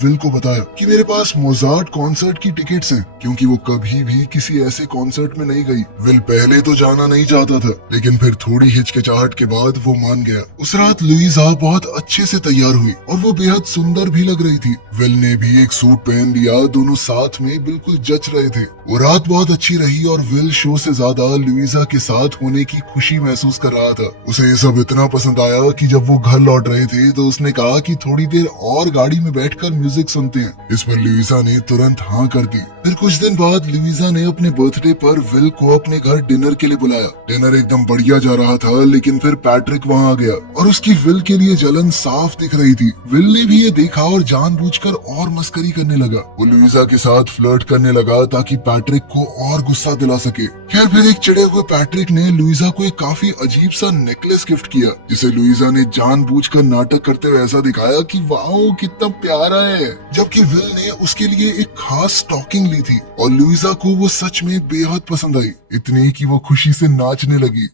Will को बताया कि मेरे पास मोजार्ट कॉन्सर्ट की टिकट्स हैं, क्योंकि वो कभी भी किसी ऐसे कॉन्सर्ट में नहीं गई। विल पहले तो जाना नहीं चाहता था, लेकिन फिर थोड़ी हिचकिचाहट के बाद वो मान गया। उस रात लुइजा बहुत अच्छे से तैयार हुई और वो बेहद सुंदर भी लग रही थी। विल ने भी एक सूट पहन लिया, दोनों साथ में बिल्कुल जच रहे थे। वो रात बहुत अच्छी रही और विल शो से ज्यादा लुइजा के साथ होने की खुशी महसूस कर रहा था। उसे ये सब इतना पसंद आया कि जब वो घर लौट रहे थे तो उसने कहा कि थोड़ी देर और गाड़ी में बैठकर म्यूजिक सुनते हैं। इस पर लुइजा ने तुरंत हाँ कर दी। फिर कुछ दिन बाद लुइजा ने अपने बर्थडे पर विल को अपने घर डिनर के लिए बुलाया। डिनर एकदम बढ़िया जा रहा था, लेकिन फिर पैट्रिक वहाँ आ गया और उसकी विल के लिए जलन साफ दिख रही थी। विल ने भी ये देखा और जानबूझकर और मस्करी करने लगा। वो लुइजा के साथ फ्लर्ट करने लगा ताकि पैट्रिक को और गुस्सा दिला सके। खैर फिर एक चिढ़े हुए पैट्रिक ने लुइजा को एक काफी अजीब सा नेकलेस गिफ्ट किया, जिसे लुइजा ने जानबूझकर नाटक करते हुए ऐसा दिखाया कि वाओ कितना प्यारा है, जबकि विल ने उसके लिए एक खास स्टॉकिंग ली थी और लुइजा को वो सच में बेहद पसंद आई, इतनी कि वो खुशी से नाचने लगी।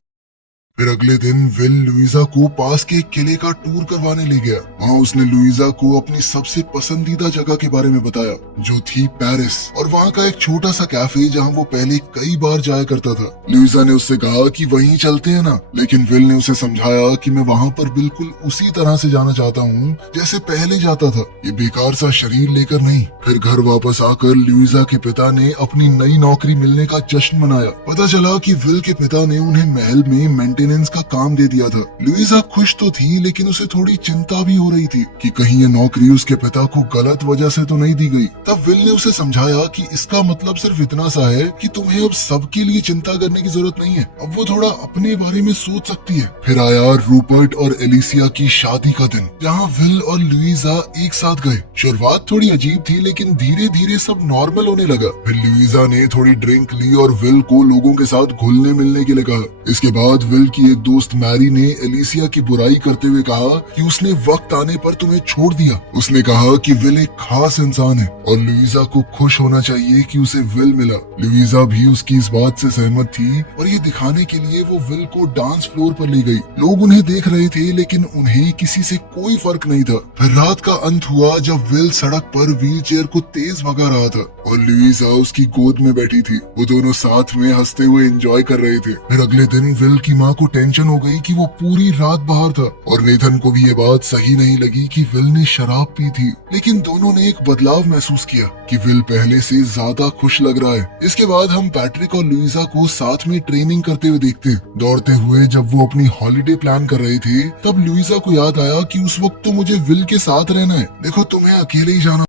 फिर अगले दिन विल लुइजा को पास के एक किले का टूर करवाने ले गया। वहाँ उसने लुइजा को अपनी सबसे पसंदीदा जगह के बारे में बताया, जो थी पेरिस, और वहाँ का एक छोटा सा कैफे जहाँ वो पहले कई बार जाया करता था। लुइजा ने उससे कहा कि वहीं चलते हैं ना, लेकिन विल ने उसे समझाया कि मैं वहाँ पर बिल्कुल उसी तरह से जाना चाहता हूँ जैसे पहले जाता था, ये बेकार सा शरीर लेकर नहीं। फिर घर वापस आकर लुइजा के पिता ने अपनी नई नौकरी मिलने का जश्न मनाया। पता चला कि विल के पिता ने उन्हें महल में मेंटेनेंस का काम दे दिया था। लुइजा खुश तो थी, लेकिन उसे थोड़ी चिंता भी हो रही थी कि कहीं ये नौकरी उसके पिता को गलत वजह से तो नहीं दी गई। तब विल ने उसे समझाया कि इसका मतलब सिर्फ इतना सा है कि तुम्हें अब सबके लिए चिंता करने की जरूरत नहीं है, अब वो थोड़ा अपने बारे में सोच सकती है। फिर आया रूपर्ट और एलिसिया की शादी का दिन, जहाँ विल और लुइजा एक साथ गए। शुरुआत थोड़ी अजीब थी, लेकिन धीरे धीरे सब नॉर्मल होने लगा। फिर लुइजा ने थोड़ी ड्रिंक ली और विल को लोगों के साथ घुलने मिलने के लिए कहा। इसके बाद विल की एक दोस्त मैरी ने एलिसिया की बुराई करते हुए कहा कि उसने वक्त आने पर तुम्हें छोड़ दिया। उसने कहा कि विल एक खास इंसान है और लुइजा को खुश होना चाहिए कि उसे विल मिला। लुइजा भी उसकी इस बात से सहमत थी और ये दिखाने के लिए वो विल को डांस फ्लोर पर ले गई। लोग उन्हें देख रहे थे, लेकिन उन्हें किसी से कोई फर्क नहीं था। फिर रात का अंत हुआ जब विल सड़क पर व्हील चेयर को तेज भगा रहा था और लुइजा उसकी गोद में बैठी थी। वो दोनों साथ में हंसते हुए एंजॉय कर रहे थे। फिर अगले दिन विल की माँ को टेंशन हो गई कि वो पूरी रात बाहर था, और नेथन को भी ये बात सही नहीं लगी कि विल ने शराब पी थी। लेकिन दोनों ने एक बदलाव महसूस किया कि विल पहले से ज्यादा खुश लग रहा है। इसके बाद हम पैट्रिक और लुइजा को साथ में ट्रेनिंग करते हुए देखते हैं। दौड़ते हुए जब वो अपनी हॉलिडे प्लान कर रहे थे, तब लुइजा को याद आया कि उस वक्त तो मुझे विल के साथ रहना है, देखो तुम्हें अकेले ही जाना